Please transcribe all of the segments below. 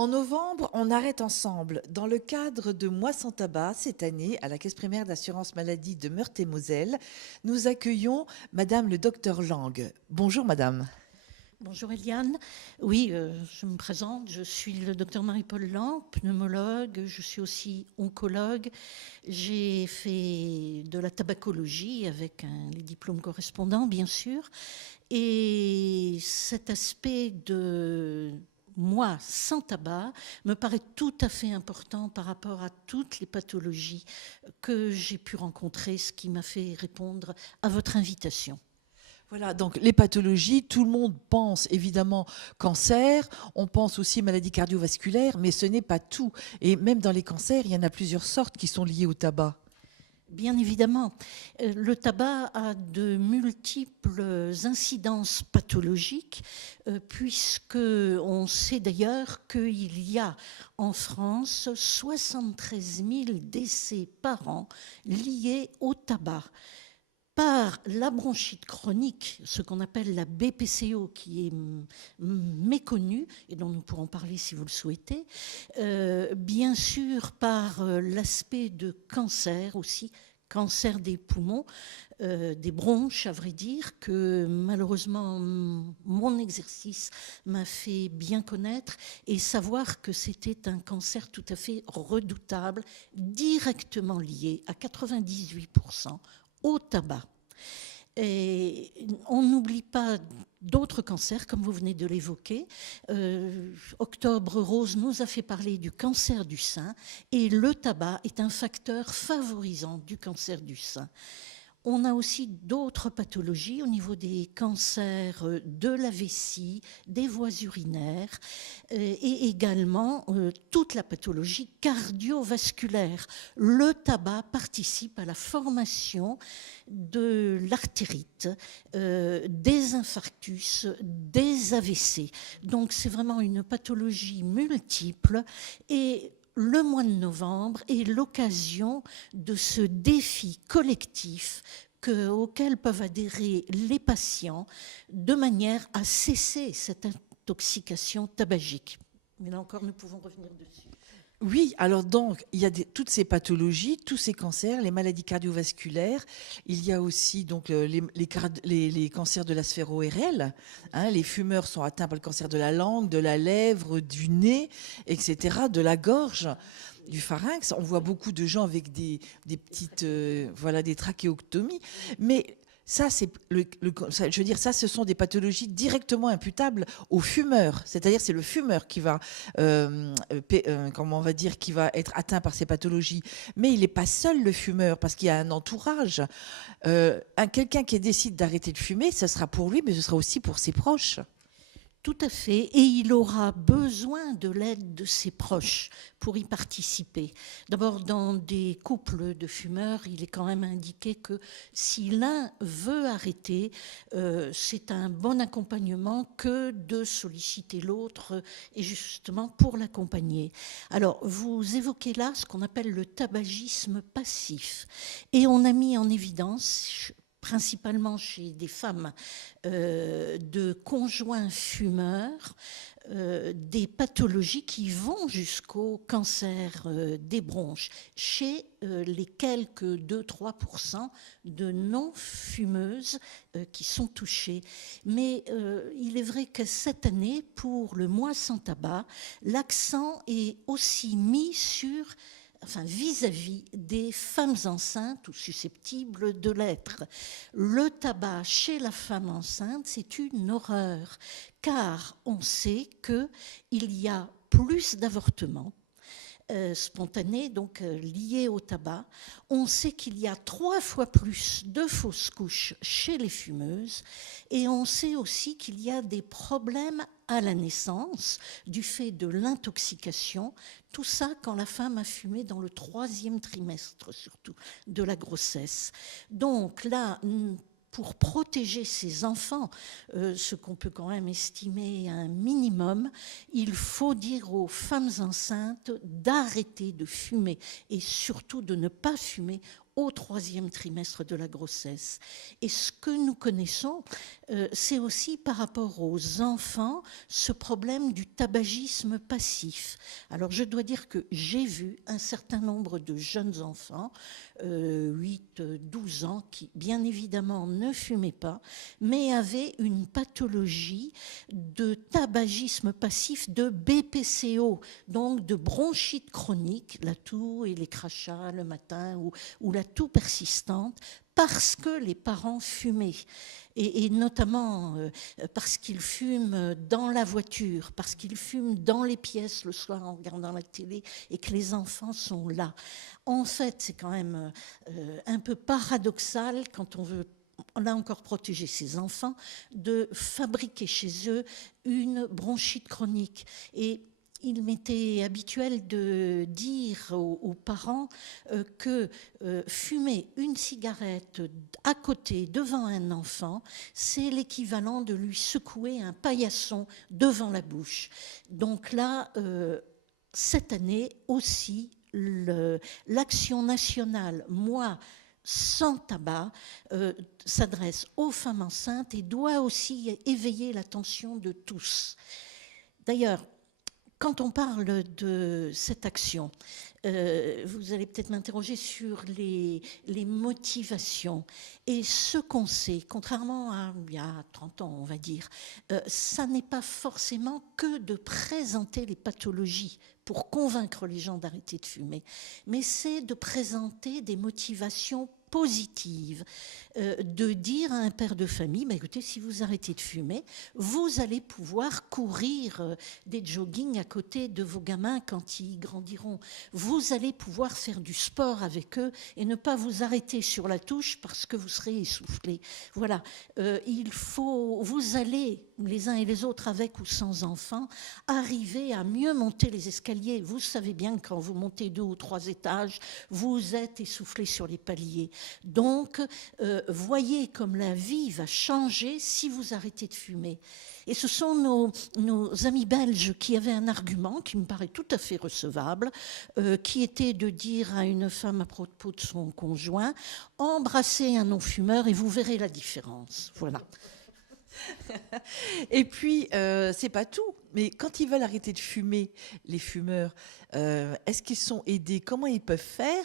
En novembre, on arrête ensemble. Dans le cadre de Mois sans tabac, cette année, à la Caisse primaire d'assurance maladie de Meurthe-et-Moselle, nous accueillons Madame le docteur Lang. Bonjour Madame. Bonjour Eliane. Oui, je me présente. Je suis le docteur Marie-Paul Lang, pneumologue. Je suis aussi oncologue. J'ai fait de la tabacologie avec les diplômes correspondants, bien sûr. Et cet aspect de moi sans tabac me paraît tout à fait important par rapport à toutes les pathologies que j'ai pu rencontrer, ce qui m'a fait répondre à votre invitation. Voilà, donc les pathologies, tout le monde pense évidemment cancer, on pense aussi maladie cardiovasculaire, mais ce n'est pas tout. Et même dans les cancers, il y en a plusieurs sortes qui sont liées au tabac. Bien évidemment, le tabac a de multiples incidences pathologiques, puisque on sait d'ailleurs qu'il y a en France 73 000 décès par an liés au tabac par la bronchite chronique, ce qu'on appelle la BPCO, qui est méconnue et dont nous pourrons parler si vous le souhaitez, bien sûr par l'aspect de cancer aussi, cancer des poumons, des bronches, à vrai dire, que malheureusement mon exercice m'a fait bien connaître et savoir que c'était un cancer tout à fait redoutable, directement lié à 98% au tabac. Et on n'oublie pas d'autres cancers, comme vous venez de l'évoquer. Octobre Rose nous a fait parler du cancer du sein, et le tabac est un facteur favorisant du cancer du sein. On a aussi d'autres pathologies au niveau des cancers de la vessie, des voies urinaires et également toute la pathologie cardiovasculaire. Le tabac participe à la formation de l'artérite, des infarctus, des AVC. Donc c'est vraiment une pathologie multiple et le mois de novembre est l'occasion de ce défi collectif auquel peuvent adhérer les patients de manière à cesser cette intoxication tabagique. Mais là encore, nous pouvons revenir dessus. Oui, alors donc, il y a toutes ces pathologies, tous ces cancers, les maladies cardiovasculaires. Il y a aussi donc les cancers de la sphère ORL. Hein, les fumeurs sont atteints par le cancer de la langue, de la lèvre, du nez, etc., de la gorge, du pharynx. On voit beaucoup de gens avec des petites, voilà, des trachéotomies. Mais ça, je veux dire, ça, ce sont des pathologies directement imputables aux fumeurs. C'est-à-dire, c'est le fumeur qui va, comment on va dire, qui va être atteint par ces pathologies. Mais il n'est pas seul le fumeur, parce qu'il y a un entourage. Quelqu'un qui décide d'arrêter de fumer, ce sera pour lui, mais ce sera aussi pour ses proches. Tout à fait, et il aura besoin de l'aide de ses proches pour y participer. D'abord, dans des couples de fumeurs, il est quand même indiqué que si l'un veut arrêter, c'est un bon accompagnement que de solliciter l'autre et justement pour l'accompagner. Alors, vous évoquez là ce qu'on appelle le tabagisme passif, et on a mis en évidence principalement chez des femmes de conjoints fumeurs, des pathologies qui vont jusqu'au cancer des bronches chez les quelques 2-3% de non-fumeuses qui sont touchées. Mais il est vrai que cette année, pour le mois sans tabac, l'accent est aussi mis sur vis-à-vis des femmes enceintes ou susceptibles de l'être. Le tabac chez la femme enceinte, c'est une horreur, car on sait qu'il y a plus d'avortements spontanés, donc liés au tabac. On sait qu'il y a 3 fois plus de fausses couches chez les fumeuses, et on sait aussi qu'il y a des problèmes à la naissance du fait de l'intoxication. Tout ça quand la femme a fumé dans le 3e trimestre, surtout, de la grossesse. Donc là, pour protéger ses enfants, ce qu'on peut quand même estimer un minimum, il faut dire aux femmes enceintes d'arrêter de fumer et surtout de ne pas fumer au 3e trimestre de la grossesse. Et ce que nous connaissons, c'est aussi par rapport aux enfants, ce problème du tabagisme passif. Alors je dois dire que j'ai vu un certain nombre de jeunes enfants, 8, 12 ans, qui bien évidemment ne fumaient pas, mais avaient une pathologie de tabagisme passif, de BPCO, donc de bronchite chronique, la toux et les crachats le matin ou la toux persistante, parce que les parents fumaient. Et notamment parce qu'ils fument dans la voiture, parce qu'ils fument dans les pièces le soir en regardant la télé et que les enfants sont là. En fait, c'est quand même un peu paradoxal quand on veut, là encore, protéger ses enfants, de fabriquer chez eux une bronchite chronique. Et il m'était habituel de dire aux parents que fumer une cigarette à côté, devant un enfant, c'est l'équivalent de lui secouer un paillasson devant la bouche. Donc là, cette année aussi, l'action nationale, moi, sans tabac, s'adresse aux femmes enceintes et doit aussi éveiller l'attention de tous. D'ailleurs, quand on parle de cette action, vous allez peut-être m'interroger sur les motivations. Et ce qu'on sait, contrairement à il y a 30 ans, on va dire, ça n'est pas forcément que de présenter les pathologies pour convaincre les gens d'arrêter de fumer, mais c'est de présenter des motivations positives, de dire à un père de famille, bah, écoutez, si vous arrêtez de fumer, vous allez pouvoir courir des joggings à côté de vos gamins quand ils grandiront. Vous allez pouvoir faire du sport avec eux et ne pas vous arrêter sur la touche parce que vous serez essoufflé. Voilà, vous allez, les uns et les autres, avec ou sans enfants, arriver à mieux monter les escaliers. Vous savez bien que quand vous montez 2 ou 3 étages, vous êtes essoufflé sur les paliers. Donc, voyez comme la vie va changer si vous arrêtez de fumer. Et ce sont nos amis belges qui avaient un argument qui me paraît tout à fait recevable, qui était de dire à une femme à propos de son conjoint, embrassez un non-fumeur et vous verrez la différence. Voilà. Et puis, c'est pas tout. Mais quand ils veulent arrêter de fumer, les fumeurs, est-ce qu'ils sont aidés? Comment ils peuvent faire?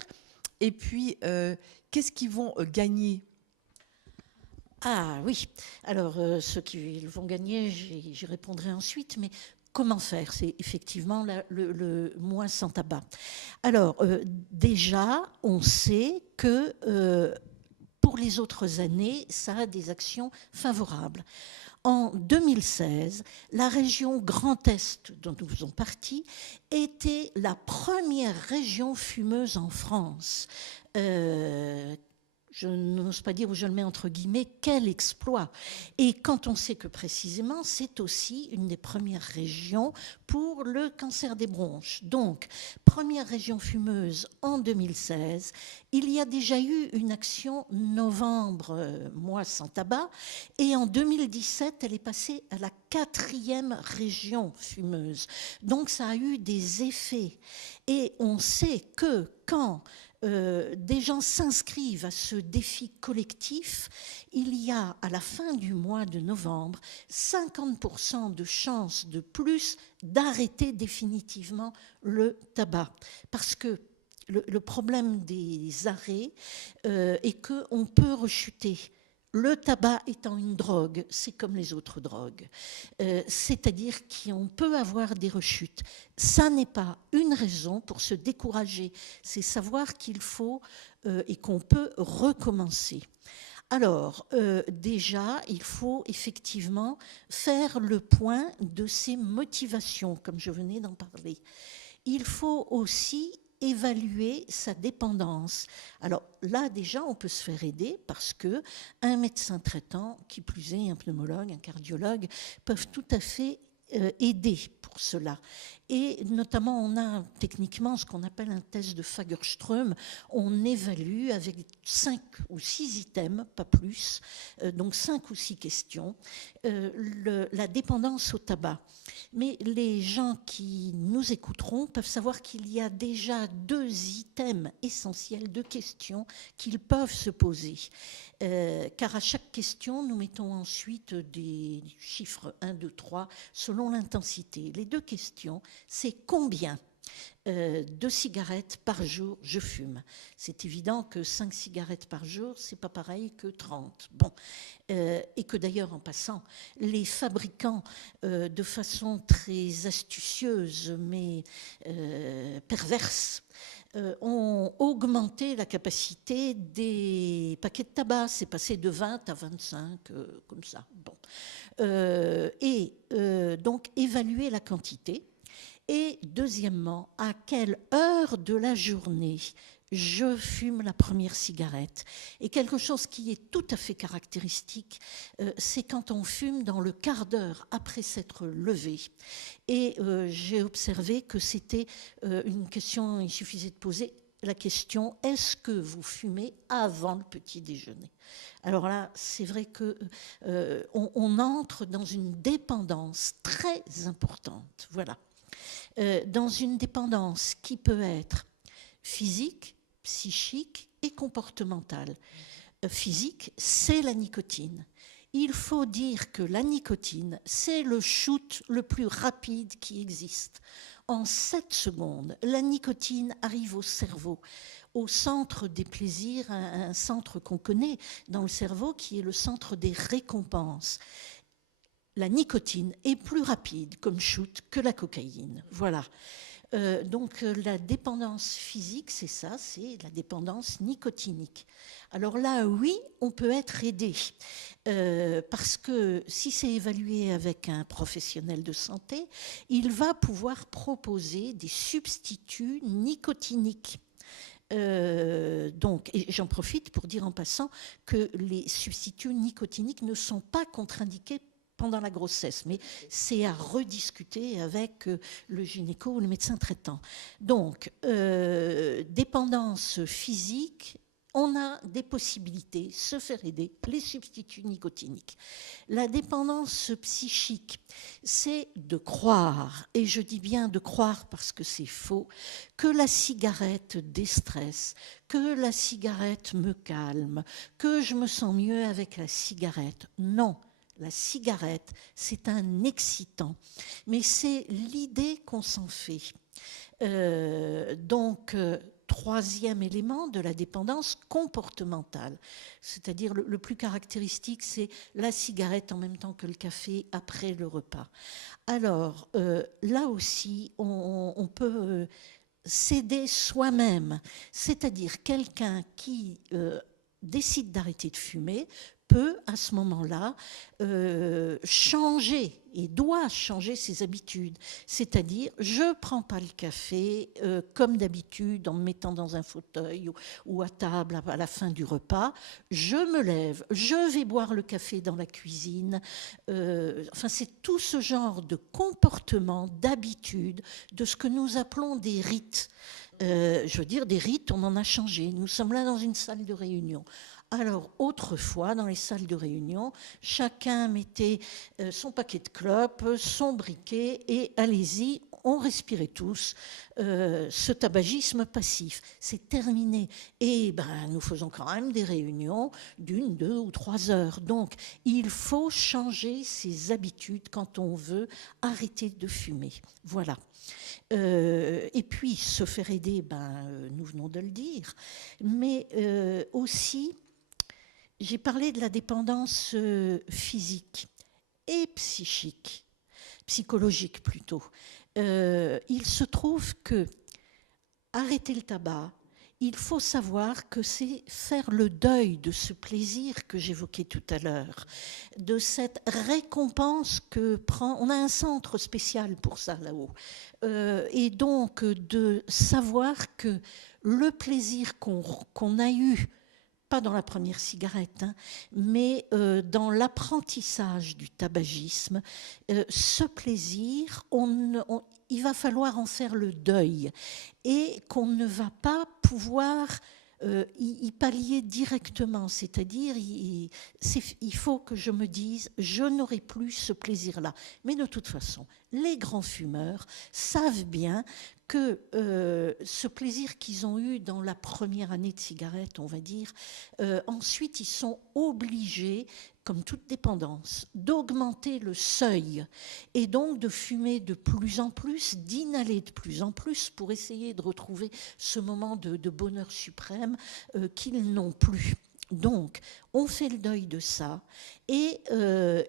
Et puis, qu'est-ce qu'ils vont gagner? Ah oui, alors ceux qui vont gagner, j'y répondrai ensuite, mais comment faire? C'est effectivement le mois sans tabac. Alors déjà, on sait que pour les autres années, ça a des actions favorables. En 2016, la région Grand Est, dont nous faisons partie, était la première région fumeuse en France. Je n'ose pas dire, ou je le mets entre guillemets, quel exploit. Et quand on sait que précisément, c'est aussi une des premières régions pour le cancer des bronches. Donc, première région fumeuse en 2016, il y a déjà eu une action novembre, mois sans tabac, et en 2017, elle est passée à la 4e région fumeuse. Donc, ça a eu des effets. Et on sait que quand des gens s'inscrivent à ce défi collectif, il y a à la fin du mois de novembre 50% de chances de plus d'arrêter définitivement le tabac. Parce que le problème des arrêts est qu'on peut rechuter. Le tabac étant une drogue, c'est comme les autres drogues. C'est-à-dire qu'on peut avoir des rechutes. Ça n'est pas une raison pour se décourager. C'est savoir qu'il faut et qu'on peut recommencer. Alors, déjà, il faut effectivement faire le point de ses motivations, comme je venais d'en parler. Il faut aussi évaluer sa dépendance. Alors là, déjà, on peut se faire aider parce que un médecin traitant, qui plus est un pneumologue, un cardiologue, peuvent tout à fait aider pour cela. Et notamment, on a techniquement ce qu'on appelle un test de Fagerström. On évalue avec 5 ou 6 items, pas plus, donc 5 ou 6 questions, la dépendance au tabac. Mais les gens qui nous écouteront peuvent savoir qu'il y a déjà 2 items essentiels, 2 questions qu'ils peuvent se poser. Car à chaque question, nous mettons ensuite des chiffres 1, 2, 3 selon l'intensité. Les 2 questions, c'est combien de cigarettes par jour je fume. C'est évident que 5 cigarettes par jour, c'est pas pareil que 30. Bon. Et que d'ailleurs, en passant, les fabricants, de façon très astucieuse mais perverse, ont augmenté la capacité des paquets de tabac. C'est passé de 20 à 25, comme ça. Bon. Donc, évaluer la quantité. Et deuxièmement, à quelle heure de la journée je fume la première cigarette. Et quelque chose qui est tout à fait caractéristique, c'est quand on fume dans le quart d'heure après s'être levé. Et j'ai observé que c'était une question, il suffisait de poser la question, est-ce que vous fumez avant le petit déjeuner ? Alors là, c'est vrai qu'on entre dans une dépendance très importante. Voilà. Dans une dépendance qui peut être physique, psychique et comportementale. Physique, c'est la nicotine. Il faut dire que la nicotine, c'est le shoot le plus rapide qui existe. En 7 secondes, la nicotine arrive au cerveau, au centre des plaisirs, un centre qu'on connaît dans le cerveau qui est le centre des récompenses. La nicotine est plus rapide comme shoot que la cocaïne. Voilà. Donc la dépendance physique, c'est ça, c'est la dépendance nicotinique. Alors là, oui, on peut être aidé, parce que si c'est évalué avec un professionnel de santé, il va pouvoir proposer des substituts nicotiniques. Donc, et j'en profite pour dire en passant que les substituts nicotiniques ne sont pas contre-indiqués pendant la grossesse, mais c'est à rediscuter avec le gynéco ou le médecin traitant. Donc, dépendance physique, on a des possibilités, se faire aider, les substituts nicotiniques. La dépendance psychique, c'est de croire, et je dis bien de croire parce que c'est faux, que la cigarette déstresse, que la cigarette me calme, que je me sens mieux avec la cigarette. Non. La cigarette, c'est un excitant, mais c'est l'idée qu'on s'en fait. Donc, troisième élément de la dépendance comportementale, c'est-à-dire le plus caractéristique, c'est la cigarette en même temps que le café après le repas. Alors, là aussi, on peut s'aider soi-même, c'est-à-dire quelqu'un qui décide d'arrêter de fumer peut à ce moment-là changer et doit changer ses habitudes. C'est-à-dire, je ne prends pas le café comme d'habitude en me mettant dans un fauteuil ou à table à la fin du repas. Je me lève, je vais boire le café dans la cuisine. Enfin, c'est tout ce genre de comportement, d'habitude, de ce que nous appelons des rites. Je veux dire, des rites, on en a changé. Nous sommes là dans une salle de réunion. Alors, autrefois, dans les salles de réunion, chacun mettait son paquet de clopes, son briquet, et allez-y, on respirait tous ce tabagisme passif. C'est terminé. Et nous faisons quand même des réunions d'1, 2 ou 3 heures. Donc, il faut changer ses habitudes quand on veut arrêter de fumer. Voilà. Et puis, se faire aider, nous venons de le dire, mais aussi, j'ai parlé de la dépendance physique et psychique, psychologique plutôt. Il se trouve que arrêter le tabac, il faut savoir que c'est faire le deuil de ce plaisir que j'évoquais tout à l'heure, de cette récompense que prend... On a un centre spécial pour ça là-haut. Et donc de savoir que le plaisir qu'on a eu, pas dans la première cigarette, mais dans l'apprentissage du tabagisme, ce plaisir, il va falloir en faire le deuil et qu'on ne va pas pouvoir y pallier directement, c'est-à-dire il faut que je me dise je n'aurai plus ce plaisir-là. Mais de toute façon, les grands fumeurs savent bien que ce plaisir qu'ils ont eu dans la première année de cigarette, on va dire, ensuite ils sont obligés, comme toute dépendance, d'augmenter le seuil et donc de fumer de plus en plus, d'inhaler de plus en plus pour essayer de retrouver ce moment de bonheur suprême qu'ils n'ont plus. Donc, on fait le deuil de ça et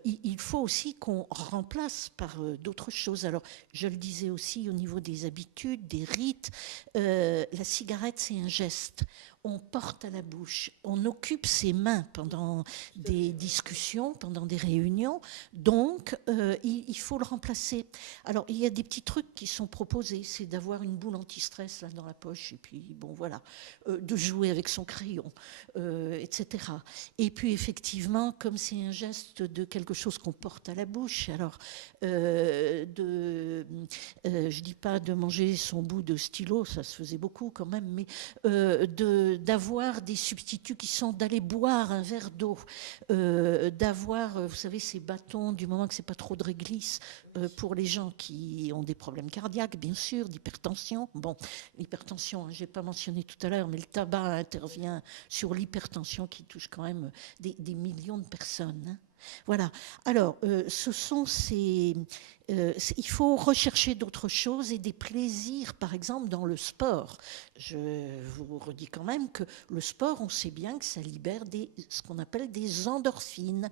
il faut aussi qu'on remplace par d'autres choses. Alors, je le disais aussi au niveau des habitudes, des rites, la cigarette, c'est un geste. On porte à la bouche, on occupe ses mains pendant des discussions, pendant des réunions, donc il faut le remplacer. Alors, il y a des petits trucs qui sont proposés, c'est d'avoir une boule anti-stress là, dans la poche, et puis, bon, voilà, de jouer avec son crayon, etc. Et puis, effectivement, comme c'est un geste de quelque chose qu'on porte à la bouche, alors, je dis pas de manger son bout de stylo, ça se faisait beaucoup quand même, mais d'avoir des substituts qui sont d'aller boire un verre d'eau, d'avoir, vous savez, ces bâtons, du moment que c'est pas trop de réglisse, pour les gens qui ont des problèmes cardiaques, bien sûr, d'hypertension. Bon, l'hypertension, j'ai pas mentionné tout à l'heure, mais le tabac intervient sur l'hypertension qui touche quand même des millions de personnes. Hein. Voilà. Alors, ce sont il faut rechercher d'autres choses et des plaisirs, par exemple, dans le sport. Je vous redis quand même que le sport, on sait bien que ça libère ce qu'on appelle des endorphines,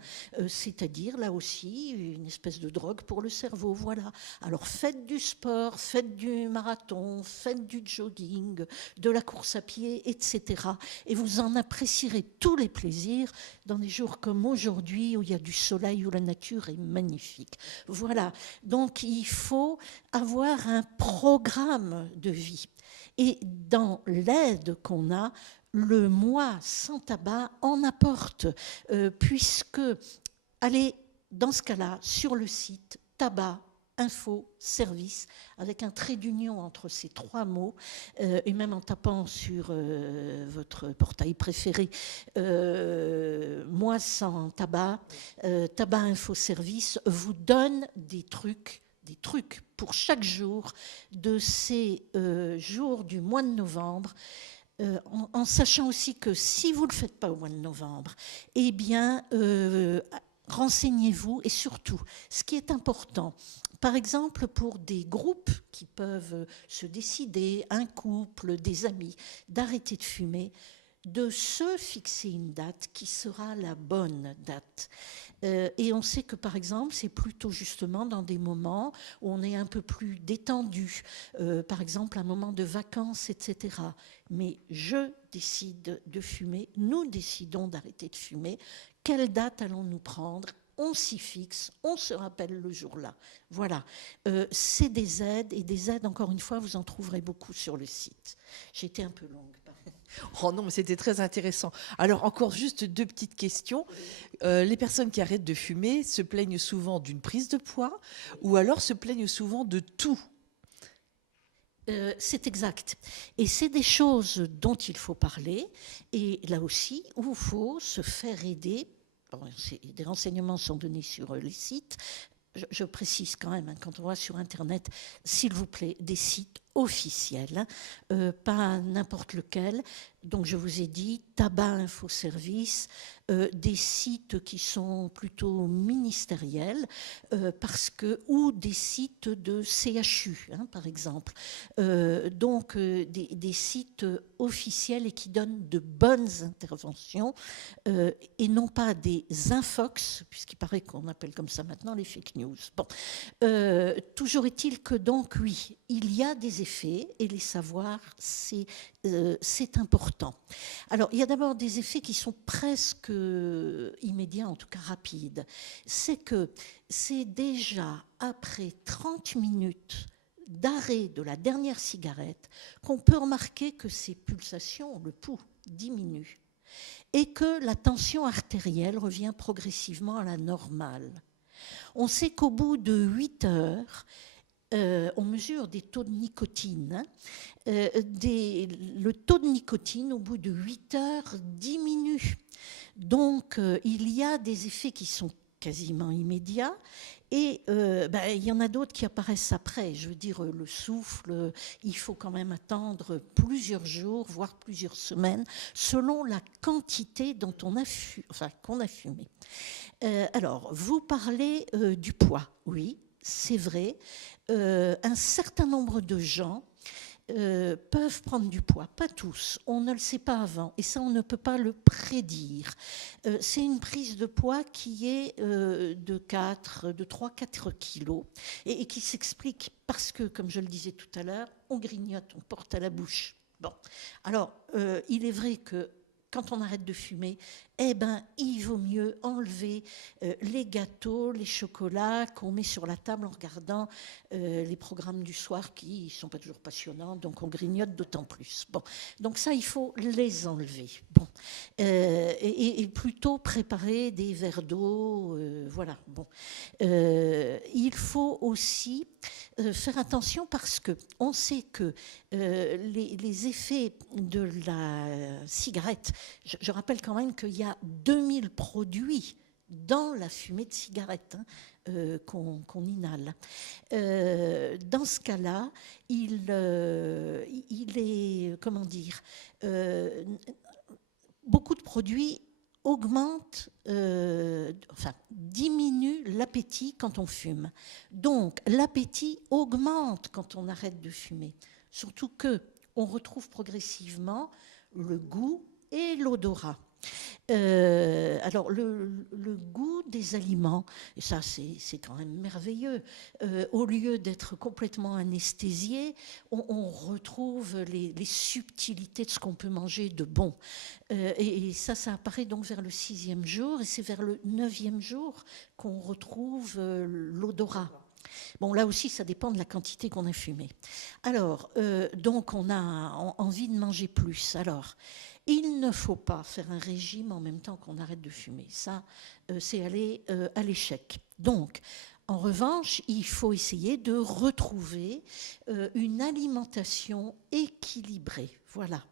c'est-à-dire, là aussi, une espèce de drogue pour le cerveau. Voilà. Alors, faites du sport, faites du marathon, faites du jogging, de la course à pied, etc. Et vous en apprécierez tous les plaisirs dans des jours comme aujourd'hui, où il y a du soleil, où la nature est magnifique. Voilà. Donc, il faut avoir un programme de vie. Et dans l'aide qu'on a, le mois sans tabac en apporte, puisque, allez, dans ce cas-là, sur le site, tabac, info, service, avec un trait d'union entre ces trois mots, et même en tapant sur votre portail préféré, moi sans tabac, tabac, info, service, vous donne des trucs pour chaque jour de ces jours du mois de novembre, en sachant aussi que si vous ne le faites pas au mois de novembre, eh bien, renseignez-vous et surtout, ce qui est important, par exemple pour des groupes qui peuvent se décider, un couple, des amis, d'arrêter de fumer, de se fixer une date qui sera la bonne date. Et on sait que, par exemple, c'est plutôt justement dans des moments où on est un peu plus détendu, par exemple un moment de vacances, etc. Mais je décide de fumer, nous décidons d'arrêter de fumer. Quelle date allons-nous prendre ? On s'y fixe, on se rappelle le jour-là. Voilà, c'est des aides, et des aides, encore une fois, vous en trouverez beaucoup sur le site. J'ai été un peu longue. Oh non, mais c'était très intéressant. Alors, encore juste deux petites questions. Les personnes qui arrêtent de fumer se plaignent souvent d'une prise de poids ou alors se plaignent souvent de tout. C'est exact. Et c'est des choses dont il faut parler. Et là aussi, où il faut se faire aider. Des renseignements sont donnés sur les sites. Je précise quand même, quand on va sur Internet, s'il vous plaît, des sites officiels, pas n'importe lequel. Donc, je vous ai dit, tabac, info, service, des sites qui sont plutôt ministériels, ou des sites de CHU, hein, par exemple. Donc, des sites officiels et qui donnent de bonnes interventions, et non pas des infox, puisqu'il paraît qu'on appelle comme ça maintenant les fake news. Bon, toujours est-il que donc, oui, il y a des effets, et les savoir, c'est important. Alors, il y a d'abord des effets qui sont presque immédiats, en tout cas rapides. C'est que c'est déjà après 30 minutes d'arrêt de la dernière cigarette qu'on peut remarquer que ces pulsations, le pouls, diminuent et que la tension artérielle revient progressivement à la normale. On sait qu'au bout de 8 heures, on mesure des taux de nicotine. Hein. Le taux de nicotine, au bout de 8 heures, diminue. Donc, il y a des effets qui sont quasiment immédiats. Et il y en a d'autres qui apparaissent après. Je veux dire, le souffle, il faut quand même attendre plusieurs jours, voire plusieurs semaines, selon la quantité dont qu'on a fumé. Alors, vous parlez du poids. Oui, c'est vrai. Un certain nombre de gens peuvent prendre du poids, pas tous, on ne le sait pas avant et ça on ne peut pas le prédire. C'est une prise de poids qui est de 3-4 kilos et qui s'explique parce que, comme je le disais tout à l'heure, on grignote, on porte à la bouche. Bon, alors il est vrai que quand on arrête de fumer, il vaut mieux enlever les gâteaux, les chocolats qu'on met sur la table en regardant les programmes du soir qui ne sont pas toujours passionnants, donc on grignote d'autant plus. Bon, donc ça, il faut les enlever. Bon, et plutôt préparer des verres d'eau, voilà. Bon, il faut aussi faire attention parce que on sait que les effets de la cigarette, je rappelle quand même qu'il y a 2000 produits dans la fumée de cigarette qu'on inhale. Dans ce cas-là, il est, comment dire, beaucoup de produits augmentent, diminuent l'appétit quand on fume. Donc, l'appétit augmente quand on arrête de fumer. Surtout qu'on retrouve progressivement le goût et l'odorat. Alors, le goût des aliments, et ça c'est quand même merveilleux, au lieu d'être complètement anesthésié, on retrouve les subtilités de ce qu'on peut manger de bon. Et ça apparaît donc vers le 6e jour, et c'est vers le 9e jour qu'on retrouve l'odorat. Bon, là aussi, ça dépend de la quantité qu'on a fumé. Alors, donc, on a envie de manger plus. Alors, il ne faut pas faire un régime en même temps qu'on arrête de fumer. Ça, c'est aller à l'échec. Donc, en revanche, il faut essayer de retrouver une alimentation équilibrée. Voilà.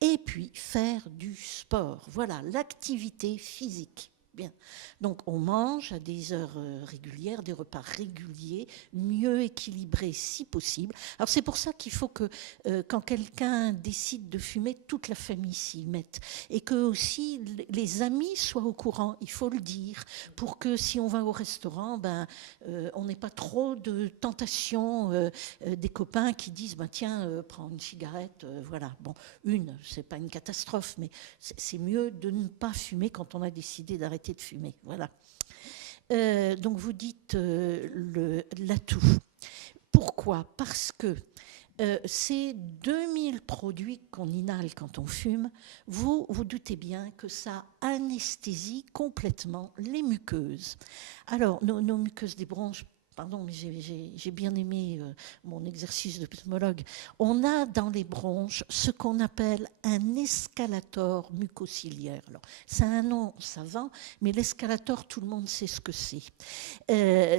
Et puis, faire du sport. Voilà, l'activité physique. Bien. Donc, on mange à des heures régulières, des repas réguliers, mieux équilibrés si possible. Alors, c'est pour ça qu'il faut que quand quelqu'un décide de fumer, toute la famille s'y mette. Et que aussi les amis soient au courant, il faut le dire, pour que si on va au restaurant, on n'ait pas trop de tentation des copains qui disent tiens, prends une cigarette, voilà. Bon, c'est pas une catastrophe, mais c'est mieux de ne pas fumer quand on a décidé d'arrêter de fumer. Voilà. Donc vous dites l'atout. Pourquoi ? Parce que ces 2000 produits qu'on inhale quand on fume, vous doutez bien que ça anesthésie complètement les muqueuses. Alors, nos muqueuses des bronches, pardon, mais j'ai bien aimé mon exercice de pneumologue. On a dans les bronches ce qu'on appelle un escalator mucociliaire. Alors, c'est un nom savant, mais l'escalator, tout le monde sait ce que c'est.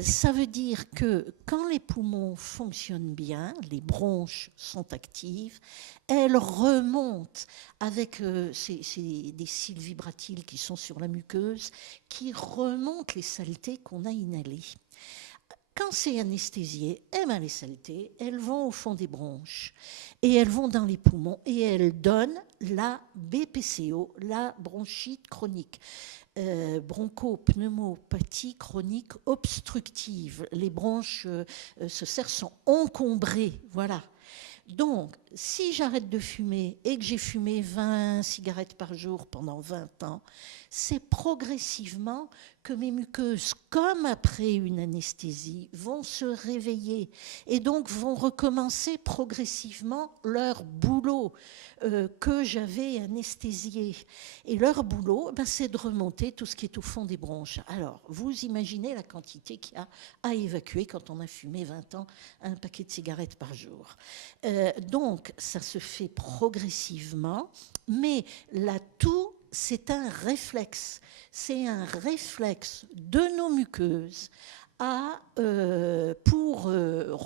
Ça veut dire que quand les poumons fonctionnent bien, les bronches sont actives, elles remontent avec des cils vibratiles qui sont sur la muqueuse, qui remontent les saletés qu'on a inhalées. Quand c'est anesthésié, les saletés, elles vont au fond des bronches et elles vont dans les poumons et elles donnent la BPCO, la bronchite chronique. Bronchopneumopathie chronique obstructive. Les bronches se serrent, sont encombrées, voilà. Donc, si j'arrête de fumer et que j'ai fumé 20 cigarettes par jour pendant 20 ans, c'est progressivement que mes muqueuses, comme après une anesthésie, vont se réveiller et donc vont recommencer progressivement leur boulot que j'avais anesthésié. Et leur boulot, c'est de remonter tout ce qui est au fond des bronches. Alors, vous imaginez la quantité qu'il y a à évacuer quand on a fumé 20 ans un paquet de cigarettes par jour. Donc, ça se fait progressivement, mais l'atout, c'est un réflexe. C'est un réflexe de nos muqueuses pour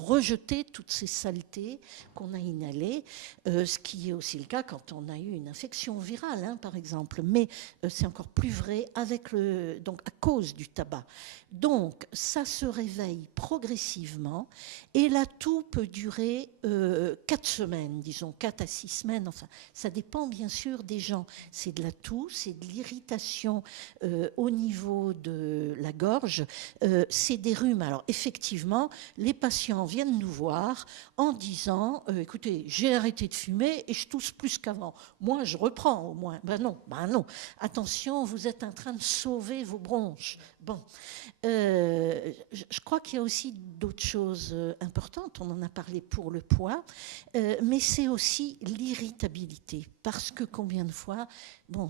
rejeter toutes ces saletés qu'on a inhalées, ce qui est aussi le cas quand on a eu une infection virale, hein, par exemple. Mais c'est encore plus vrai donc à cause du tabac. Donc, ça se réveille progressivement et la toux peut durer 4 semaines, disons 4 à 6 semaines. Enfin, ça dépend bien sûr des gens. C'est de la toux, c'est de l'irritation au niveau de la gorge, c'est des rhumes. Alors, effectivement, les patients viennent nous voir en disant écoutez, j'ai arrêté de fumer et je tousse plus qu'avant. Moi, je reprends au moins. Ben non. Attention, vous êtes en train de sauver vos bronches. Bon. Je crois qu'il y a aussi d'autres choses importantes. On en a parlé pour le poids, mais c'est aussi l'irritabilité. Parce que combien de fois,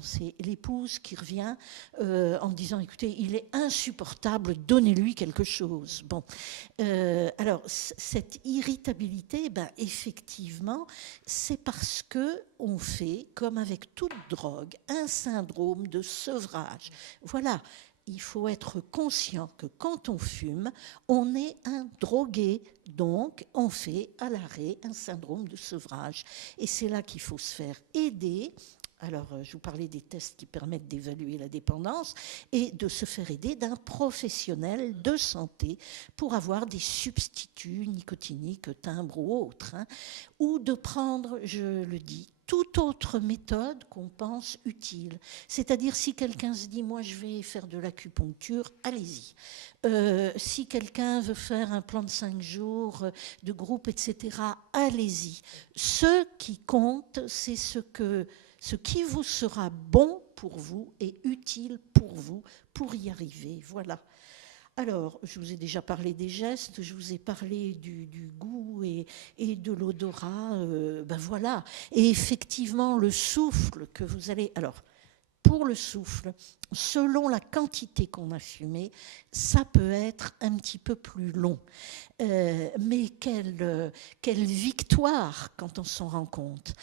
c'est l'épouse qui revient en disant écoutez, il est insupportable, donnez-lui quelque chose. Alors cette irritabilité, effectivement, c'est parce que on fait, comme avec toute drogue, un syndrome de sevrage. Voilà. Il faut être conscient que quand on fume, on est un drogué. Donc, on fait à l'arrêt un syndrome de sevrage. Et c'est là qu'il faut se faire aider. Alors, je vous parlais des tests qui permettent d'évaluer la dépendance et de se faire aider d'un professionnel de santé pour avoir des substituts nicotiniques, timbres ou autres, hein, ou de prendre, je le dis, toute autre méthode qu'on pense utile. C'est-à-dire, si quelqu'un se dit, moi, je vais faire de l'acupuncture, allez-y. Si quelqu'un veut faire un plan de 5 jours de groupe, etc., allez-y. Ce qui compte, c'est ce qui vous sera bon pour vous et utile pour vous pour y arriver. Voilà. Alors, je vous ai déjà parlé des gestes, je vous ai parlé du goût et de l'odorat. Voilà. Et effectivement, le souffle que vous allez... Alors, pour le souffle, selon la quantité qu'on a fumé, ça peut être un petit peu plus long. Mais quelle victoire quand on s'en rend compte.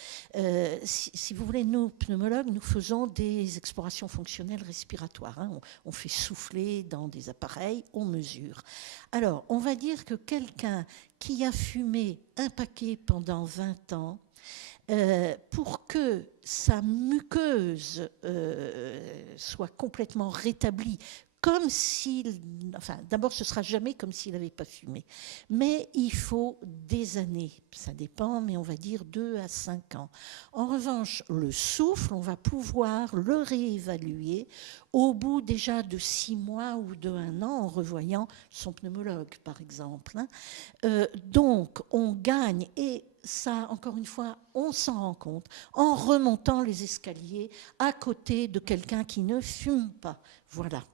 Si vous voulez, nous, pneumologues, nous faisons des explorations fonctionnelles respiratoires. Hein. On fait souffler dans des appareils, on mesure. Alors, on va dire que quelqu'un qui a fumé un paquet pendant 20 ans, pour que sa muqueuse soit complètement rétablie, comme s'il... Enfin, d'abord, ce ne sera jamais comme s'il n'avait pas fumé. Mais il faut des années. Ça dépend, mais on va dire 2 à 5 ans. En revanche, le souffle, on va pouvoir le réévaluer au bout déjà de 6 mois ou de 1 an, en revoyant son pneumologue, par exemple. Donc, on gagne, et ça, encore une fois, on s'en rend compte en remontant les escaliers à côté de quelqu'un qui ne fume pas. Voilà.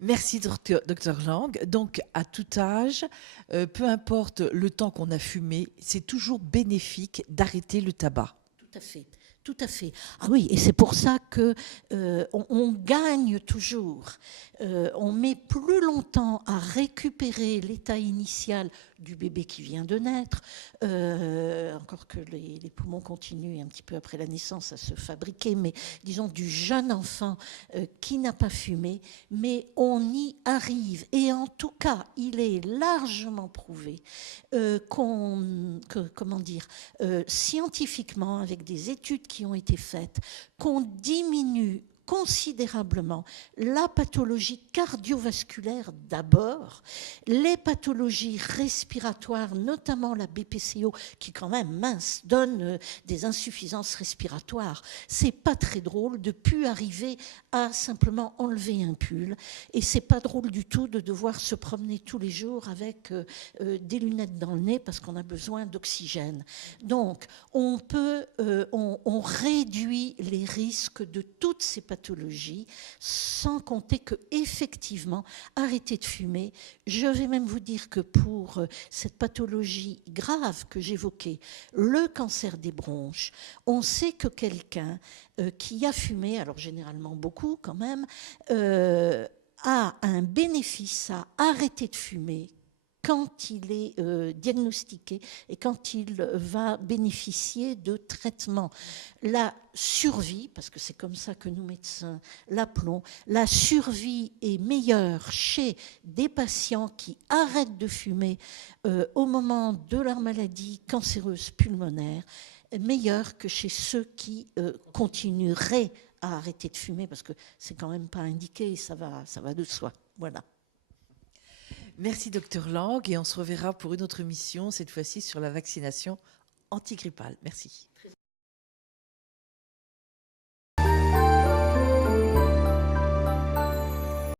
Merci, docteur Lang. Donc, à tout âge, peu importe le temps qu'on a fumé, c'est toujours bénéfique d'arrêter le tabac. Tout à fait. Tout à fait. Ah oui, et c'est pour ça que on gagne toujours. On met plus longtemps à récupérer l'état initial du bébé qui vient de naître, encore que les poumons continuent un petit peu après la naissance à se fabriquer, mais disons du jeune enfant qui n'a pas fumé, mais on y arrive. Et en tout cas, il est largement prouvé scientifiquement, avec des études qui ont été faites, qu'on diminue considérablement la pathologie cardiovasculaire d'abord, les pathologies respiratoires, notamment la BPCO, qui quand même, mince, donne des insuffisances respiratoires. C'est pas très drôle de plus arriver à simplement enlever un pull, et c'est pas drôle du tout de devoir se promener tous les jours avec des lunettes dans le nez parce qu'on a besoin d'oxygène. Donc, on réduit les risques de toutes ces pathologies, sans compter que effectivement, arrêter de fumer, je vais même vous dire que pour cette pathologie grave que j'évoquais, le cancer des bronches, on sait que quelqu'un qui a fumé, alors généralement beaucoup quand même, a un bénéfice à arrêter de fumer quand il est diagnostiqué et quand il va bénéficier de traitements. La survie, parce que c'est comme ça que nous médecins l'appelons, la survie est meilleure chez des patients qui arrêtent de fumer au moment de leur maladie cancéreuse pulmonaire, meilleure que chez ceux qui continueraient à arrêter de fumer, parce que c'est quand même pas indiqué, ça va de soi. Voilà. Merci, docteur Lang, et on se reverra pour une autre émission, cette fois-ci sur la vaccination antigrippale. Merci.